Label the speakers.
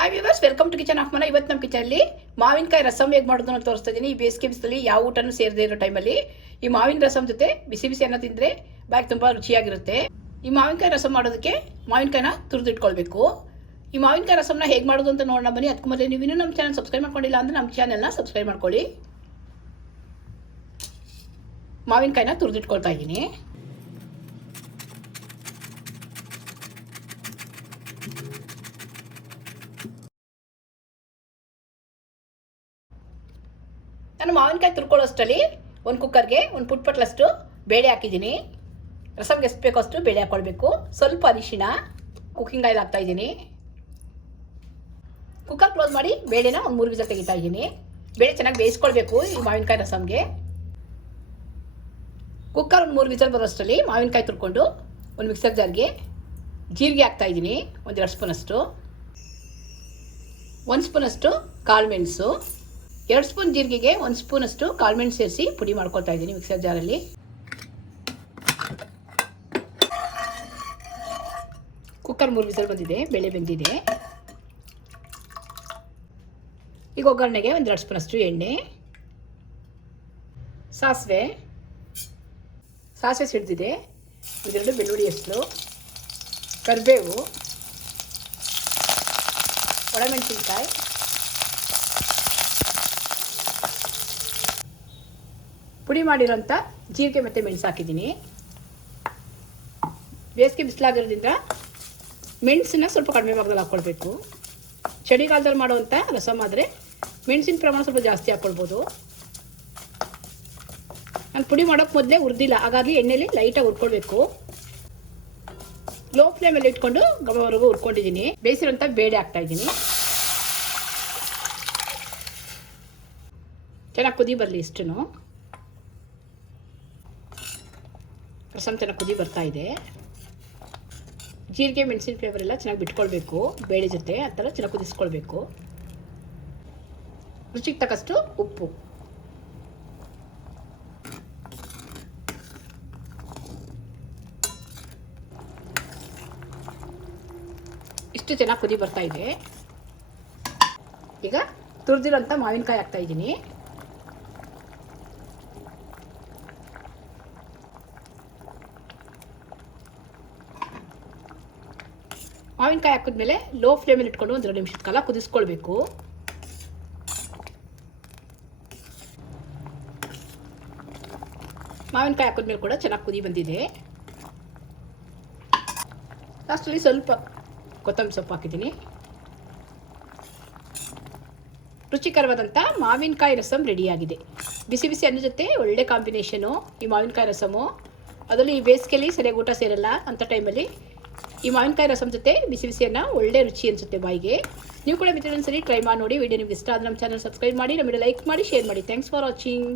Speaker 1: Hi viewers welcome to kitchen of ಮನ ಇವತ್ತು ನಮ್ಮ ಕಿಚನಲ್ಲಿ ಮಾವಿನಕಾಯಿ ರಸಮ್ ಹೇಗೆ ಮಾಡೋದು ಅಂತ ತೋರಿಸ್ತಾ ಇದ್ದೀನಿ ಈ ಬೇಸಿಗೆ ಬಿಸಿಲಲ್ಲಿ ಯಾವ ಊಟನೂ ಸೇರದೇ ಇರೋ ಟೈಮಲ್ಲಿ ಈ ಮಾವಿನ ರಸಮ್ ಜೊತೆ ಬಿಸಿ ಬಿಸಿ ಅನ್ನ ತಿಂದರೆ ಬಾಯಿಗೆ ತುಂಬ ರುಚಿಯಾಗಿರುತ್ತೆ. ಈ ಮಾವಿನಕಾಯಿ ರಸಮ್ ಮಾಡೋದಕ್ಕೆ ಮಾವಿನಕಾಯಿನ ತುರಿದಿಟ್ಕೊಳ್ಬೇಕು. ಈ ಮಾವಿನಕಾಯಿ ರಸಮ್ನ ಹೇಗೆ ಮಾಡೋದು ಅಂತ ನೋಡೋಣ ಬನ್ನಿ. ಅದಕ್ಕೂ ಮೊದಲು ನೀವು ಇನ್ನೂ ನಮ್ಮ ಚಾನಲ್ ಸಬ್ಸ್ಕ್ರೈಬ್ ಮಾಡ್ಕೊಂಡಿಲ್ಲ ಅಂದರೆ ನಮ್ಮ ಚಾನಲ್ನ ಸಬ್ಸ್ಕ್ರೈಬ್ ಮಾಡ್ಕೊಳ್ಳಿ. ಮಾವಿನಕಾಯಿನ ತುರಿದಿಟ್ಕೊಳ್ತಾ ಇದ್ದೀನಿ ನಾನು ಮಾವಿನಕಾಯಿ ತುರ್ಕೊಳ್ಳೋಷ್ಟರಲ್ಲಿ ಒಂದು ಕುಕ್ಕರ್ಗೆ ಒಂದು ಪುಟ್ಪಟ್ಲಷ್ಟು ಬೇಳೆ ಹಾಕಿದ್ದೀನಿ. ರಸಮ್ಗೆ ಎಷ್ಟು ಬೇಕೋ ಅಷ್ಟು ಬೇಳೆ ಹಾಕ್ಕೊಳ್ಬೇಕು ಸ್ವಲ್ಪ ಅರಿಶಿಣ, ಕುಕ್ಕಿಂಗ್ ಆಯಿಲ್ ಹಾಕ್ತಾ ಇದ್ದೀನಿ. ಕುಕ್ಕರ್ ಕ್ಲೋಸ್ ಮಾಡಿ ಬೇಳೆನ ಒಂದು ಮೂರು ವಿಸಲ್ ತೆಗಿತಾ ಇದ್ದೀನಿ. ಬೇಳೆ ಚೆನ್ನಾಗಿ ಬೇಯಿಸ್ಕೊಳ್ಬೇಕು ಈ ಮಾವಿನಕಾಯಿ ರಸಮ್ಗೆ ಕುಕ್ಕರ್ ಒಂದು ಮೂರು ವಿಸಲ್ ಬರೋಷ್ಟರಲ್ಲಿ ಮಾವಿನಕಾಯಿ ತುರ್ಕೊಂಡು ಒಂದು ಮಿಕ್ಸರ್ ಜಾರ್ಗೆ ಜೀರಿಗೆ ಹಾಕ್ತಾ ಇದ್ದೀನಿ. ಒಂದು ಎರಡು ಸ್ಪೂನಷ್ಟು. ಒಂದು ಸ್ಪೂನಷ್ಟು ಕಾಳು ಮೆಣಸು. ಎರಡು ಸ್ಪೂನ್ ಜೀರಿಗೆಗೆ ಒಂದು ಸ್ಪೂನಷ್ಟು ಕಾಳುಮೆಣಸು ಸೇರಿಸಿ ಪುಡಿ ಮಾಡ್ಕೊತಾ ಇದ್ದೀನಿ ಮಿಕ್ಸರ್ ಜಾರಲ್ಲಿ. ಕುಕ್ಕರ್ ಮೂರು ವಿಸಲ್ ಬಂದಿದೆ, ಬೆಳೆ ಬೆಂದಿದೆ. ಈಗ ಒಗ್ಗರಣೆಗೆ ಒಂದು ಎರಡು ಸ್ಪೂನಷ್ಟು ಎಣ್ಣೆ, ಸಾಸಿವೆ ಸಾಸಿವೆ ಸಿಡ್ದಿದೆ. ಇದರಲ್ಲಿ ಬೆಳ್ಳುಳ್ಳಿ ಹೆಸರು ಕರಿಬೇವು ಒಣಮೆಣಸಿನ್ಕಾಯಿ ಪುಡಿ ಮಾಡಿರೋಂಥ ಜೀರಿಗೆ ಮತ್ತು ಮೆಣಸು ಹಾಕಿದ್ದೀನಿ. ಬೇಸಿಗೆ ಬಿಸಿಲಾಗಿರೋದ್ರಿಂದ ಮೆಣಸನ್ನ ಸ್ವಲ್ಪ ಕಡಿಮೆ ಭಾಗದಲ್ಲಿ ಹಾಕ್ಕೊಳ್ಬೇಕು ಚಳಿಗಾಲದಲ್ಲಿ ಮಾಡುವಂಥ ರಸಮ್ ಆದರೆ ಮೆಣಸಿನ ಪ್ರಮಾಣ ಸ್ವಲ್ಪ ಜಾಸ್ತಿ ಹಾಕ್ಕೊಳ್ಬೋದು ನಾನು ಪುಡಿ ಮಾಡೋಕ್ಕೆ ಮೊದಲೇ ಹುರಿದಿಲ್ಲ, ಹಾಗಾಗಿ ಎಣ್ಣೆಲಿ ಲೈಟಾಗಿ ಹುರ್ಕೊಳ್ಬೇಕು. ಲೋ ಫ್ಲೇಮಲ್ಲಿ ಇಟ್ಕೊಂಡು ಗಮವರೆಗೂ ಹುರ್ಕೊಂಡಿದ್ದೀನಿ. ಬೇಯಿಸಿರೋಂಥ ಬೇಳೆ ಹಾಕ್ತಾಯಿದ್ದೀನಿ ಚೆನ್ನಾಗಿ ಕುದಿ ಬರಲಿ ಇಷ್ಟು ರಸಮ್ ಚೆನ್ನಾಗಿ ಕುದಿ ಬರ್ತಾ ಇದೆ. ಜೀರಿಗೆ, ಮೆಣಸಿನ ಫ್ಲೇವರ್ ಎಲ್ಲ ಚೆನ್ನಾಗಿ ಬಿಟ್ಕೊಳ್ಬೇಕು. ಬೇಳೆ ಜೊತೆ ಆ ಥರ ಚೆನ್ನಾಗಿ ಕುದಿಸ್ಕೊಳ್ಬೇಕು. ರುಚಿಗೆ ತಕ್ಕಷ್ಟು ಉಪ್ಪು. ಇಷ್ಟು ಚೆನ್ನಾಗಿ ಕುದಿ ಬರ್ತಾ ಇದೆ. ಈಗ ತುರಿದಿರೋಂಥ ಮಾವಿನಕಾಯಿ ಹಾಕ್ತಾ ಇದ್ದೀನಿ. ಮಾವಿನಕಾಯಿ ಹಾಕಿದ್ಮೇಲೆ ಲೋ ಫ್ಲೇಮಲ್ಲಿ ಇಟ್ಕೊಂಡು ಒಂದು ನಿಮಿಷ ಕಾಲ ಕುದಿಸ್ಕೊಳ್ಬೇಕು. ಮಾವಿನಕಾಯಿ ಹಾಕಿದ್ಮೇಲೆ ಕೂಡ ಚೆನ್ನಾಗಿ ಕುದಿ ಬಂದಿದೆ. ಲಾಸ್ಟಲ್ಲಿ ಸ್ವಲ್ಪ ಕೊತ್ತಂಬರಿ ಸೊಪ್ಪು ಹಾಕಿದ್ದೀನಿ. ರುಚಿಕರವಾದಂಥ ಮಾವಿನಕಾಯಿ ರಸಮ್ ರೆಡಿಯಾಗಿದೆ ಬಿಸಿ ಬಿಸಿ ಅನ್ನ ಜೊತೆ ಒಳ್ಳೆ ಕಾಂಬಿನೇಷನು ಈ ಮಾವಿನಕಾಯಿ ರಸಮು. ಅದರಲ್ಲಿ ಈ ಬೇಸಿಗೆಯಲ್ಲಿ ಸರಿಯಾಗಿ ಊಟ ಸೇರಲ್ಲ ಅಂಥ ಟೈಮಲ್ಲಿ ಈ ಮಾವಿನಕಾಯಿ ರಸಮ್ ಜೊತೆ ಬಿಸಿ ಬಿಸಿಯನ್ನು ಒಳ್ಳೆ ರುಚಿ ಅನಿಸುತ್ತೆ ಬಾಯಿಗೆ. ನೀವು ಕೂಡ ಮಿತ್ರ ಸರಿ ಟ್ರೈ ಮಾಡಿ ನೋಡಿ. ವಿಡಿಯೋ ನಿಮ್ಗೆ ಇಷ್ಟ ಆದರೆ ನಮ್ಮ ಚಾನಲ್ ಸಬ್ಸ್ಕ್ರೈಬ್ ಮಾಡಿ. ನಮ್ಮ ಲೈಕ್ ಮಾಡಿ ಶೇರ್ ಮಾಡಿ. Thanks for watching